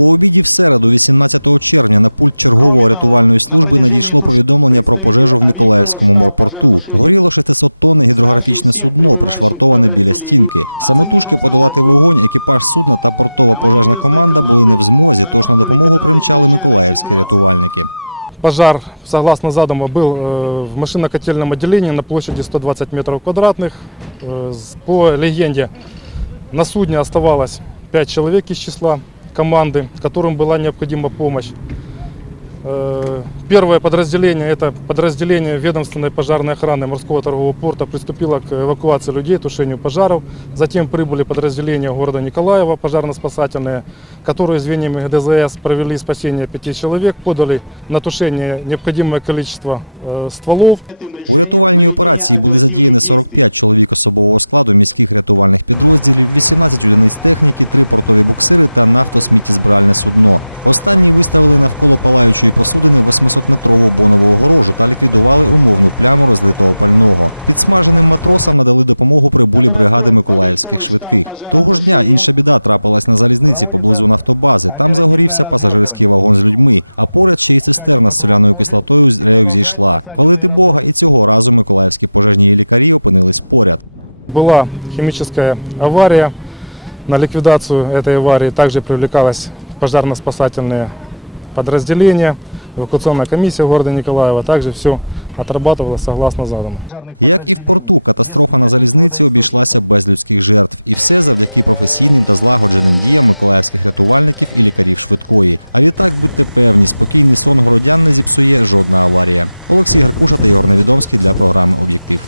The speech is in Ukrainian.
По обіді в середу, 18 червня, на пульт чергової рятувальної служби надійшло повідомлення про пожежу в Миколаївському морпорту. Горіло 600 тонн гідрографічне судно, пришвартоване біля стінки. Самотужки подолати вогонь, екіпаж судна та портова пожежна команда були не в змозі, тож на допомогу примчали миколаївські рятувальники. Пожар, согласно задуму, был э, в машинно-котельном отделении на площади 120 метров квадратных. Э, с- По легенде, на судне оставалось 5 человек из числа Команды, которым была необходима помощь. Э, Первое подразделение, это подразделение ведомственной пожарной охраны морского торгового порта, приступило к эвакуации людей, тушению пожаров. Затем прибыли подразделения города Николаева, пожарно-спасательные, которые звеньями ГДЗС провели спасение пяти человек, подали на тушение необходимое количество стволов. У рятувальній операції були задіяні 45 чоловік особового складу міських рятувальних підрозділів, 18 одиниць техніки, 3 портові буксири та нафтосміттєзбиральне судно. Останні виставили навколо палаючої посудини 800-метрову бонову огорожу та ліквідували умовну пляму розлитого пального. Підсмаженим матросам надали допомогу прибулі бригади миколаївських швидких. Того ж дня інша біда трапилась на залізниці поблизу нафтобази. Там загорівся пасажирський вагон з людьми, а поряд ще й цистерна з соляною кислотою з рейок зійшла Хвалити Бога, і цього разу миколаївські пожежні лікарі опинились поряд. Была химическая авария. На ликвидацию этой аварии также привлекалось пожарно-спасательные подразделения, эвакуационная комиссия города Николаева. Также все отрабатывалось согласно задуму. Як і в порту, катастрофа на залізниці обійшлася без людських жертв, і все завдяки професійним та злагодженим діям миколаївських рятувальників і лікарів швидкої. А відтак будьте певні, спокійний сон городян не зіпсує жодна аварія. Олексій Гаркуша та Ігор Невідомський для програми Об'єктив.